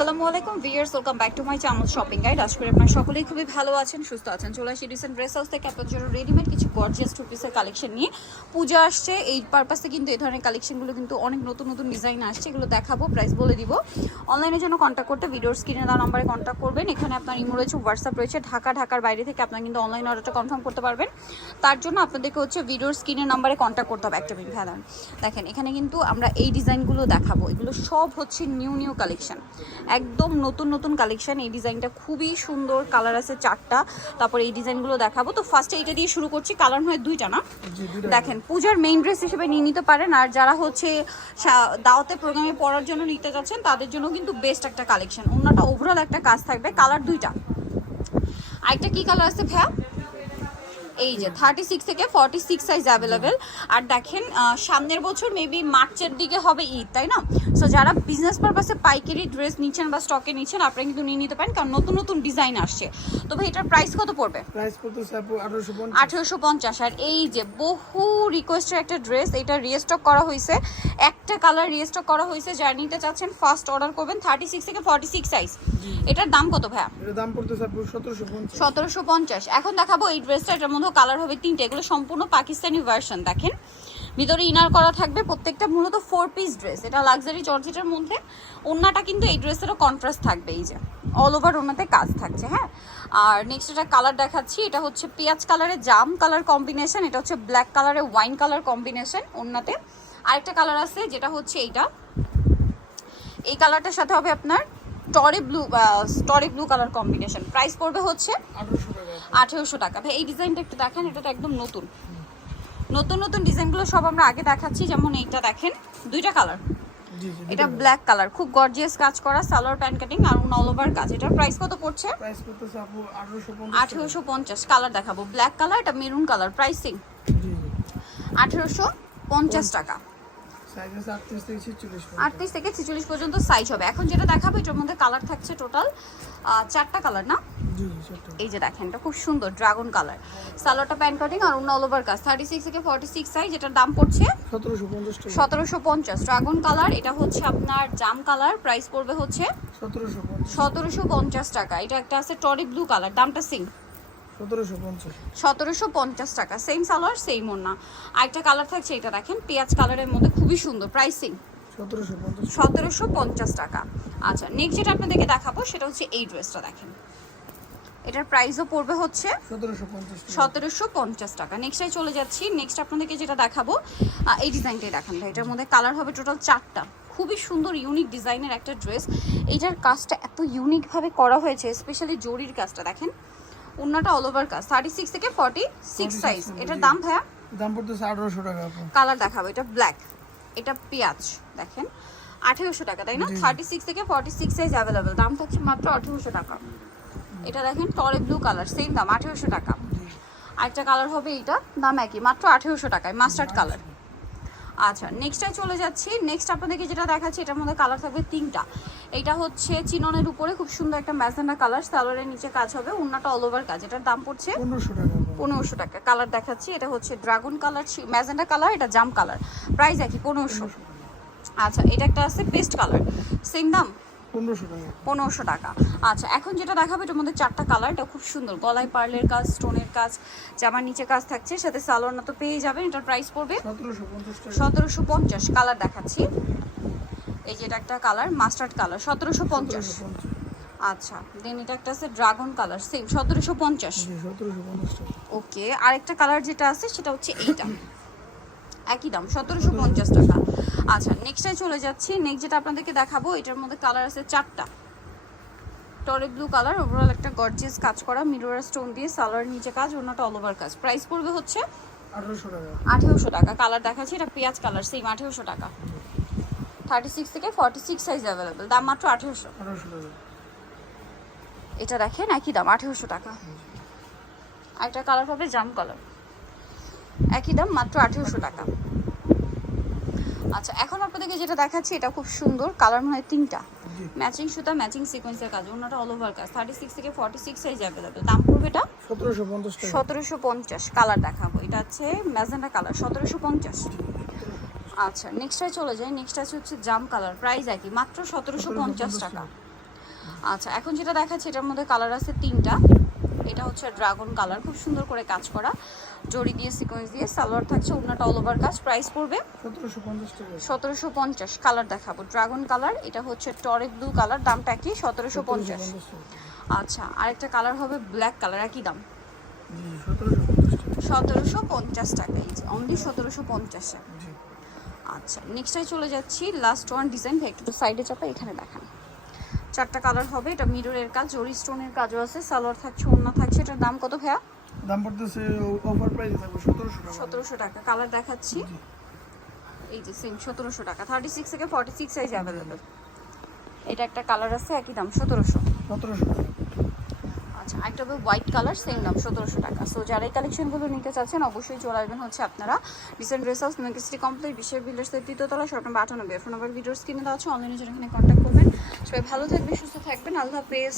আসসালামু আলাইকুম viewers, welcome back to my channel shopping guide. আশা করি আপনারা সকলেই খুবই ভালো আছেন, সুস্থ আছেন। চলে আসি রিসেন্ট ড্রেস হাউস থেকে আপনাদের জন্য রেডিমেড কিছু গর্জিয়াস টু পিসের কালেকশন নিয়ে। পূজা আসছে, এই পারপাসে কিন্তু এই ধরনের কালেকশনগুলো কিন্তু অনেক নতুন নতুন ডিজাইন আসছে, এগুলো দেখাবো, প্রাইস বলে দিব। অনলাইনের জন্য কন্ট্যাক্ট করতে ভিডিওর স্ক্রিনে দেওয়া নাম্বারে কন্ট্যাক্ট করবেন। এখানে আপনার ইমো রয়েছে, হোয়াটসঅ্যাপ রয়েছে। ঢাকার বাইরে থেকে আপনারা কিন্তু অনলাইন অর্ডারটা কনফার্ম করতে পারবেন। তার জন্য আপনাদেরকে হচ্ছে ভিডিওর স্ক্রিনের নাম্বারে কন্ট্যাক্ট করতে হবে। একটা মিনিট ভ্যাদান দেখেন, এখানে কিন্তু আমরা এই ডিজাইনগুলো দেখাবো। এগুলো সব হচ্ছে নিউ কালেকশন, একদম নতুন কালেকশন। এই ডিজাইনটা খুবই সুন্দর, কালার আছে 4টা। তারপর এই ডিজাইনগুলো দেখাবো। তো ফার্স্টে এইটা দিয়ে শুরু করছি, কালার হয় 2টা না? দেখেন, পূজার মেইন ড্রেস হিসেবে নিয়ে নিতে পারেন। আর যারা হচ্ছে দাওয়াতে প্রোগ্রামে পড়ার জন্য নিতে যাচ্ছেন তাদের জন্য কিন্তু বেস্ট একটা কালেকশন। অন্যটা ওভারঅল একটা কাজ থাকবে, কালার 2টা। আরেকটা কি কালার আছে ভাইয়া? এই যে 36 থেকে 46 সাইজ অ্যাভেলেবেল। আর দেখেন, সামনের বছর মেবি মার্চের দিকে হবে ঈদ, তাই না? সো যারা বিজনেস পারপাসে পাইকারি ড্রেস নিচ্ছেন বা স্টকে নিচ্ছেন, আপনারা কিন্তু নিয়ে নিতে পারেন, কারণ নতুন ডিজাইন আসছে। তো ভাই এটার প্রাইস কত পড়বে? প্রাইস পড়তেছে আপু 1850। আর এই যে বহু রিকোয়েস্টের একটা ড্রেস, এটা রিস্টক করা হয়েছে, একটা কালার রিস্টক করা হয়েছে। যারা নিতে চাচ্ছেন ফার্স্ট অর্ডার করবেন। 36 থেকে 46 সাইজ। এটার দাম কত ভাইয়া? এর দাম পড়তেছে আপু 1750। 1750। এখন দেখাবো এই ড্রেসটা, এটার মধ্যে কালার হবে 3টে। এগুলো সম্পূর্ণ পাকিস্তানি ভার্সন। দেখেন, ভিতরে ইনার করা থাকবে, প্রত্যেকটা মূলত 4 পিস ড্রেস। এটা লাক্সারি জর্জেটের মধ্যে। ওন্নাটা কিন্তু এই ড্রেসেরও কন্ট্রাস্ট থাকবে, এই যে অল ওভার ওনাতে কাজ থাকছে। হ্যাঁ, আর নেক্সট এটা কালার দেখাচ্ছি। এটা হচ্ছে পেঁয়াজ কালারে জাম কালার কম্বিনেশন, এটা হচ্ছে ব্ল্যাক কালারে ওয়াইন কালার কম্বিনেশন ওন্নাতে। আরেকটা কালার আছে যেটা হচ্ছে এইটা, এই কালারটার সাথে হবে আপনার টরি ব্লু কালার কম্বিনেশন। প্রাইস পড়বে হচ্ছে 1800 টাকা। ভাই এই ডিজাইনটা একটু দেখেন, এটা তো একদম নতুন ডিজাইনগুলো সব আমরা আগে দেখাচ্ছি। যেমন এইটা দেখেন, 2টা কালার। এটা ব্ল্যাক কালার, খুব গর্জিয়াস কাজ করা, সালোয়ার প্যান্ট কাটিং আর অল ওভার কাজ। এটার প্রাইস কত পড়ছে? প্রাইস পড়তেছে আপু 1850। কালার দেখাবো, ব্ল্যাক কালার, এটা মেরুন কালার। প্রাইসিং 1850 টাকা। সাইজ আছে 38 থেকে 46 পর্যন্ত সাইজ হবে। এখন যেটা দেখাবো, এটার মধ্যে কালার থাকছে টোটাল 4টা কালার না? এই যে দেখেন, এটা খুব সুন্দর ড্রাগন কালার, সালোয়ারটা প্যান্ট কাটিং আর অল ওভার কাজ। 36 থেকে 46 সাইজ। এটার দাম পড়ছে 1750। ড্রাগন কালার, এটা হচ্ছে আপনার জাম কালার। প্রাইস পড়বে হচ্ছে 1750 টাকা। এটা একটা আছে টরি ব্লু কালার, দামটা সেম 1750 টাকা। সেম সালোয়ার সেম ওড়না। আরেকটা কালার থাকছে, এটা দেখেন পেঁয়াজ কালারের মধ্যে, খুবই সুন্দর। প্রাইসিং 1750 টাকা। আচ্ছা, নেক্সট যেটা আপনাদেরকে দেখাবো সেটা হচ্ছে এই ড্রেসটা। দেখেন, এটার প্রাইসও পড়বে হচ্ছে 1750 টাকা। নেক্সটে চলে যাচ্ছি। নেক্সট আপনাদেরকে যেটা দেখাবো, এই ডিজাইনটাই দেখান ভাই। এটার মধ্যে কালার হবে টোটাল 4টা। খুবই সুন্দর ইউনিক ডিজাইনের একটা ড্রেস। এইটার কাজটা এত ইউনিকভাবে করা হয়েছে, স্পেশালি জরির কাজটা দেখেন। ওন্নাটা অল ওভার কাজ। 36 থেকে 46 সাইজ। এটার দাম ভাইয়া? দাম পড়তেছে 1800 টাকা আপু। কালার দেখাবো, এটা ব্ল্যাক, এটা পেঁয়াজ। দেখেন 1800 টাকা, তাই না? 36 থেকে 46 সাইজ অ্যাভেলেবেল। দাম থাকছে মাত্র 1800 টাকা। এটা দেখেন টরে ব্লু কালার, সেম দাম 1800 টাকা। আরেকটা কালার হবে, এইটা দাম একই, মাত্র 1800 টাকায়, মাস্টার্ড কালার। আচ্ছা, নেক্সটে চলে যাচ্ছি। নেক্সট আপনাদেরকে যেটা দেখাচ্ছি, এটার মধ্যে কালার থাকবে 3টা। এটা হচ্ছে চিননের উপরে খুব সুন্দর একটা ম্যাজেন্ডা কালার, সালোয়ারের নিচে কাজ হবে, ওন্নাটা অল ওভার কাজ। এটার দাম পড়ছে 1500 টাকা। কালার দেখাচ্ছি, এটা হচ্ছে ড্রাগন কালার, ম্যাজেন্ডা কালার, এটা জাম কালার। প্রাইস একই, 1500। আচ্ছা, এটা একটা আছে পেস্ট কালার, সেম দাম 1500 টাকা। আচ্ছা, এখন যেটা দেখাবো, এটার মধ্যে 4টা কালার। এটা খুব সুন্দর, গলায় পার্লের কাজ, স্টোনের কাজ, জামার নিচে কাজ থাকছে, সাথে সালোয়ার না তো পেয়ে যাবেন। এটার প্রাইস পড়বে 1750। কালার দেখাচ্ছি, এই যে এটা একটা কালার মাস্টার্ড কালার, 1750। আচ্ছা, দেন এটা একটা আছে ড্রাগন কালার, সেম 1750। ওকে, আরেকটা কালার যেটা আছে সেটা হচ্ছে এইটা, একই দাম 1750 টাকা। আচ্ছা, নেক্সটে চলে যাচ্ছি। নেক্সট যেটা আপনাদেরকে দেখাবো, এটার মধ্যে কালার আছে 4টা। টরে ব্লু কালার, ওভারঅল একটা গর্জিয়াস কাজ করা, মিরর স্টোন দিয়ে, সালোয়ার নিচে কাজ, ওন্নাটা অল ওভার কাজ। প্রাইস পড়বে হচ্ছে 1800 টাকা। কালার দেখাচ্ছি, এটা পেঁয়াজ কালার, সেম 1800 টাকা। 36 থেকে 46 সাইজ অ্যাভেলেবেল, দাম মাত্র 1800। এটা দেখেন, একই দাম 1800 টাকা। আরেকটা কালার হবে জাম কালার, একই দাম, মাত্র 1800 টাকা। আচ্ছা, এখন আপনাদেরকে যেটা দেখাচ্ছি, এটা খুব সুন্দর, কালার হয় 3টা, ম্যাচিং সুতা, ম্যাচিং সিকোয়েন্সের কাজ, ওন্নাটা অল ওভার কাজ। 36 থেকে 46 সাইজ অ্যাভেলেবেল, দাম পড়বে এটা 1750। কালার দেখাবো, এটা হচ্ছে ম্যাজেন্ডা কালার, 1750। আচ্ছা, নেক্সটে চলে যাই। নেক্সট আছে হচ্ছে জাম কালার, প্রাইস একই, মাত্র 1750 টাকা। আচ্ছা এখন যেটা দেখাচ্ছে এটার মধ্যে কালার আছে 3টা। এটা হচ্ছে ড্রাগন কালার, খুব সুন্দর করে কাজ করা, জড়ি দিয়ে সিকোয়েন্স দিয়ে, সালোয়ার থাকছে, ওড়নাটা অল ওভার কাজ। প্রাইস পড়বে 1750 টাকা। 1750। কালার দেখাবো ড্রাগন কালার, এটা হচ্ছে টরেক ব্লু কালার, দামটা কি 1750। আচ্ছা আরেকটা কালার হবে ব্ল্যাক কালার, একই দাম জি 1750 টাকা। 1750 টাকা। এই যে অনলি 1750 এ। জি আচ্ছা নেক্সটটাই চলে যাচ্ছি, লাস্ট ওয়ান ডিজাইন। ভাই একটু সাইডে চাপা, এখানে দেখান। 4টা কালার হবে, এটা মিররের কাজ, জরি স্টোনের কাজও আছে, সালোয়ার থাকছে, ওড়না থাকছে। এটার দাম কত ভাইয়া? দাম পড়তেছে অফার প্রাইসে থাকবে 1700 টাকা। 1700 টাকা। কালার দেখাচ্ছি, জি এই যে সেম 1700 টাকা। 36 থেকে 46 সাইজ অ্যাভেলেবেল। এটা একটা কালার আছে, একই দাম 1700। 1700 টাকা। আচ্ছা একটা হবে হোয়াইট কালার, সেম দাম 1700 টাকা। সো যারা এই কালেকশনগুলো নিতে চাচ্ছেন অবশ্যই চলে আসবেন হচ্ছে আপনারা dissent dress house megacity complex বিশ্বের বিল্ডার্সের 3য় তলা, shop number 98। Phone number videos কিনে দেওয়া আছে, অনলাইনে যারা এখানে কন্ট্যাক্ট করবেন। সবাই ভালো থাকবেন, সুস্থ থাকবেন, আল্লাহ হাফেজ।